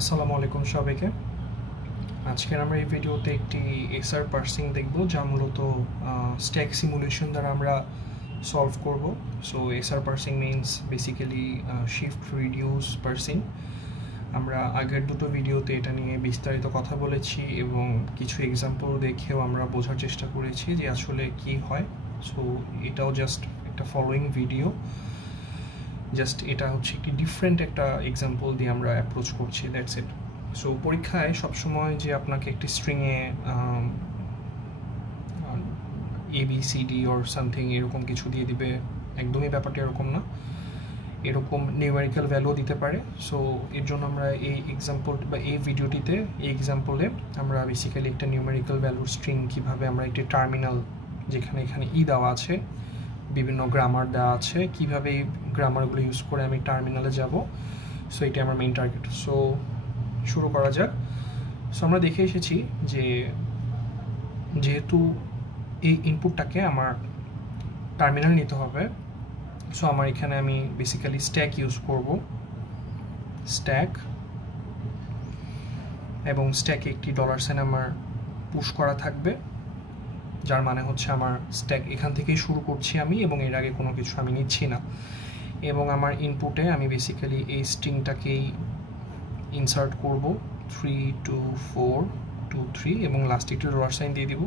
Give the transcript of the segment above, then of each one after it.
আসসালামু আলাইকুম সবাইকে। আজকের আমরা এই ভিডিওতে একটি এসআর পার্সিং দেখব, যা মূলত স্ট্যাক সিমুলেশন দ্বারা আমরা সলভ করব। So SR parsing means basically shift reduce parsing. আমরা আগের দুটো ভিডিওতে এটা নিয়ে বিস্তারিত কথা বলেছি এবং কিছু এক্সাম্পল দেখেও আমরা বোঝার চেষ্টা করেছি যে আসলে কি হয়। সো এটাও জাস্ট একটা ফলোয়িং ভিডিও, জাস্ট এটা হচ্ছে একটি ডিফারেন্ট একটা এক্সাম্পল দিয়ে আমরা অ্যাপ্রোচ করছি, দ্যাটস ইট। সো পরীক্ষায় সবসময় যে আপনাকে একটি স্ট্রিংয়ে ABCD অর সামথিং এরকম কিছু দিয়ে দিবে, একদমই ব্যাপারটা এরকম না। এরকম নিউমেরিক্যাল ভ্যালু দিতে পারে। সো এর জন্য আমরা এই এক্সাম্পল বা এই ভিডিওটিতে এই এক্সাম্পলে আমরা বেসিক্যালি একটা নিউমেরিক্যাল ভ্যালুর স্ট্রিং কীভাবে আমরা একটি টার্মিনাল, যেখানে এখানে দেওয়া আছে, বিভিন্ন গ্রামার দেওয়া আছে, কীভাবে এই গ্রামারগুলো ইউজ করে আমি টার্মিনালে যাব। সো এটি আমার মেইন টার্গেট। সো শুরু করা যাক। সো আমরা দেখে এসেছি যে যেহেতু এই ইনপুটটাকে আমার টার্মিনাল নিতে হবে, সো আমার এখানে আমি বেসিক্যালি স্ট্যাক ইউজ করব, স্ট্যাক, এবং স্ট্যাকে একটি $সাইন আমার পুশ করা থাকবে, যার মানে হচ্ছে আমার স্ট্যাক এখান থেকেই শুরু করছি আমি এবং এর আগে কোনো কিছু আমি নিচ্ছি না। এবং আমার ইনপুটে আমি বেসিক্যালি এই স্ট্রিংটাকেই ইনসার্ট করব 3 2 4 2 3 এবং লাস্টে একটি $সাইন দিয়ে দিব,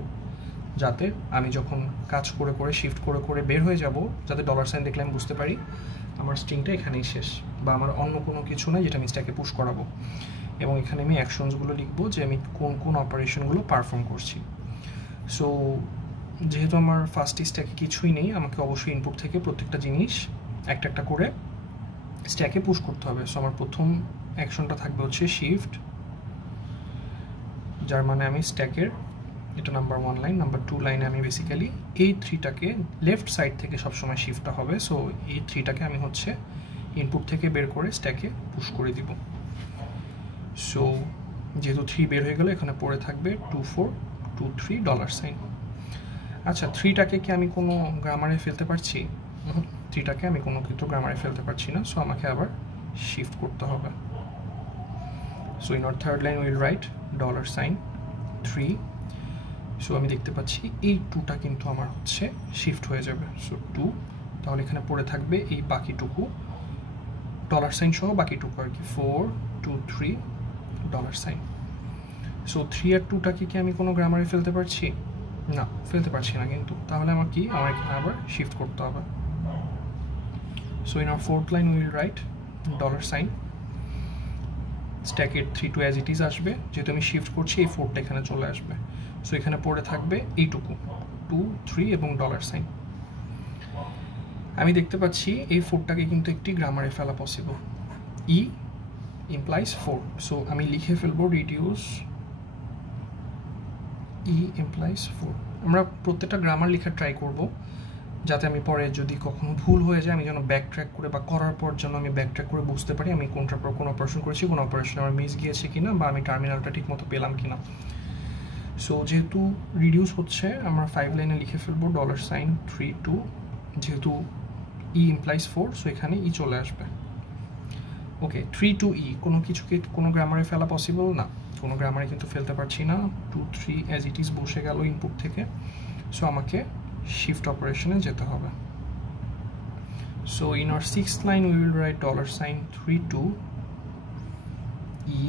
যাতে আমি যখন কাজ করে করে শিফট করে করে বের হয়ে যাব, যাতে $সাইন দেখলে আমি বুঝতে পারি আমার স্ট্রিংটা এখানেই শেষ, বা আমার অন্য কোনো কিছু না যেটা আমি স্ট্যাকে পুশ করাবো। এবং এখানে আমি অ্যাকশনসগুলো লিখবো যে আমি কোন কোন অপারেশনগুলো পারফর্ম করছি। সো যেহেতু আমার ফার্স্ট স্ট্যাকে কিছুই নেই, আমাকে অবশ্যই ইনপুট থেকে প্রত্যেকটা জিনিস একটা একটা করে স্ট্যাকে পুশ করতে হবে। সো আমার প্রথম অ্যাকশনটা থাকবে হচ্ছে শিফট, যার মানে আমি স্ট্যাকের, এটা নাম্বার 1 লাইন, নাম্বার 2 লাইনে আমি বেসিক্যালি এই 3টাকে লেফট সাইড থেকে সবসময় শিফটটা হবে। সো এই 3টাকে আমি হচ্ছে ইনপুট থেকে বের করে স্ট্যাকে পুশ করে দিব। সো যেহেতু 3 বের হয়ে গেল, এখানে পড়ে থাকবে 2 4 2 3 $সাইন। আচ্ছা, 3টাকে কি আমি কোনো গ্রামারে ফেলতে পারছি? 3টাকে আমি কোনো কিন্তু গ্রামারে ফেলতে পারছি না। সো আমাকে আবার শিফট করতে হবে। So in our third line will write $সাইন 3। সো আমি দেখতে পাচ্ছি এই 2টা কিন্তু আমার হচ্ছে শিফট হয়ে যাবে। সো 2, তাহলে এখানে পড়ে থাকবে এই বাকিটুকু $সাইন সহ বাকিটুকু আর কি, 4 2 3 $সাইন। সো 3 আর 2টাকে কি আমি কোনো গ্রামারে ফেলতে পারছি? না, ফেলতে পারছি না কিন্তু। তাহলে আমার কি, আমার এখানে আবার শিফট করতে হবে। So in our fourth line will write $সাইন, স্ট্যাকের 3 2 অ্যাজ ইট ইজ আসবে, যেহেতু আমি শিফট করছি এই 4টা এখানে চলে আসবে। সো এখানে পড়ে থাকবে এইটুকু 2 3 এবং $সাইন। আমি দেখতে পাচ্ছি এই 4টাকে কিন্তু একটি গ্রামারে ফেলা পসিবল, ই ইমপ্লাইজ 4। সো আমি লিখে ফেলবো রিডিউস ই ইমপ্লাইজ 4। আমরা প্রত্যেকটা গ্রামার লেখার ট্রাই করব, যাতে আমি পরে যদি কখনো ভুল হয়ে যায় আমি যেন ব্যাক ট্র্যাক করে, বা করার পর যেন আমি ব্যাক ট্র্যাক করে বুঝতে পারি আমি কোনটার পর কোন অপারেশন করেছি, কোন অপারেশন আমার মিস গিয়েছে কিনা, বা আমি টার্মিনালটা ঠিক মতো পেলাম কিনা। সো যেহেতু রিডিউস হচ্ছে, আমরা 5 লাইনে লিখে ফেলবো $সাইন 3 2, যেহেতু ই ইমপ্লাইজ 4, সো এখানে ই চলে আসবে। ওকে, 3 2 ই কোনো কিছুকে কোনো গ্রামারে ফেলা পসিবল না, কোনো গ্রামারে কিন্তু ফেলতে পারছি না। 2 3 অ্যাজ ইট ইজ বসে গেল ইনপুট থেকে। সো আমাকে শিফট অপারেশনে যেতে হবে। So in our sixth line we will write $সাইন 3 2 ই।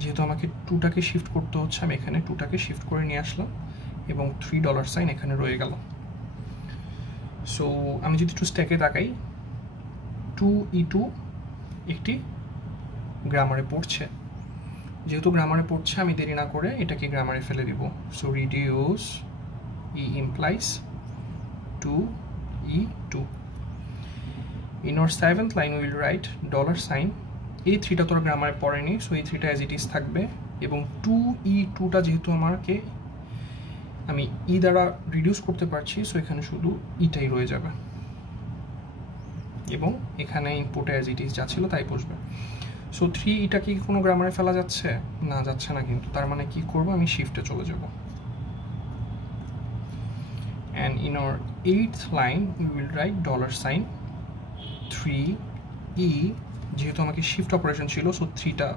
যেহেতু আমাকে 2টাকে শিফট করতে হচ্ছে, আমি এখানে 2টাকে শিফট করে নিয়ে আসলাম এবং $সাইন এখানে রয়ে গেল। সো আমি যদি একটু স্ট্যাকে তাকাই, 2E2 একটি গ্রামারে পড়ছে। যেহেতু গ্রামারে পড়ছে, আমি দেরি না করে এটাকে গ্রামারে ফেলে দিব। So reduce E implies 2E2। In our seventh line will write $সাইন, এই 3টা তোর গ্রামারে পড়েনি, সো এই 3টা অ্যাজ ইট ইজ থাকবে। এবং 2E2টা যেহেতু আমাকে আমি ই দ্বারা রিডিউস করতে পারছি, সো এখানে শুধু ইটাই রয়ে যাবে এবং এখানে ইনপুটে অ্যাজ ইট ইজ যা ছিল তাই বসবে। সো 3 কি কোনো গ্রামারে ফেলা যাচ্ছে? না, যাচ্ছে না কিন্তু। তার মানে কি করব, আমি শিফটে চলে যাব। And in our 8th line we will write $সাইন 3 ই, যেহেতু আমাকে শিফট অপারেশন ছিল, সো 3টা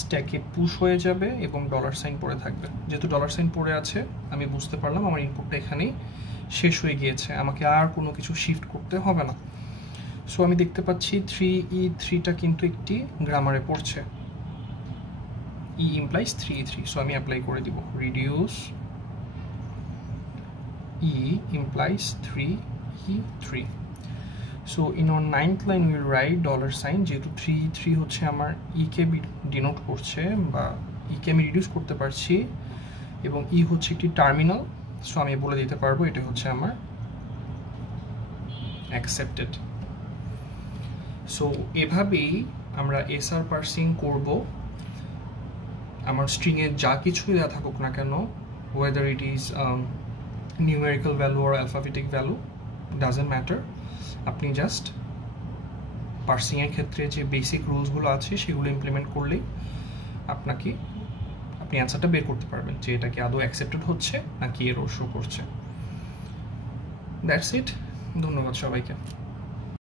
স্ট্যাকে পুশ হয়ে যাবে এবং ডলার সাইন পড়ে থাকবে। যেহেতু ডলার সাইন পড়ে আছে আমি বুঝতে পারলাম আমার ইনপুটটা এখানেই শেষ হয়ে গিয়েছে, আমাকে আর কোনো কিছু শিফট করতে হবে না। সো আমি দেখতে পাচ্ছি 3E3টা কিন্তু একটি গ্রামারে পড়ছে, E implies 3E3, সো আমি অ্যাপ্লাই করে দিব reduce E implies 3E3. So in our 9th line we will write $sign, যেহেতু 3 হচ্ছে আমার E কে ডিনোট করছে বা E কে আমি রিডিউস করতে পারছি এবং E হচ্ছে একটি টার্মিনাল, সো আমি বলে দিতে পারবো এটা হচ্ছে আমার অ্যাকসেপ্টেড। সো এভাবেই আমরা এসআর পার্সিং করব। আমার স্ট্রিংয়ে যা কিছুই দেওয়া থাকুক না কেন, whether it is numerical value or alphabetic value, doesn't matter, আপনি জাস্ট পার্সিংয়ের ক্ষেত্রে যে বেসিক রুলসগুলো আছে সেগুলো ইমপ্লিমেন্ট করলেই আপনি অ্যান্সারটা বের করতে পারবেন যে এটা কি আদৌ অ্যাকসেপ্টেড হচ্ছে নাকি এরর শো করছে। দ্যাটস ইট, ধন্যবাদ সবাইকে।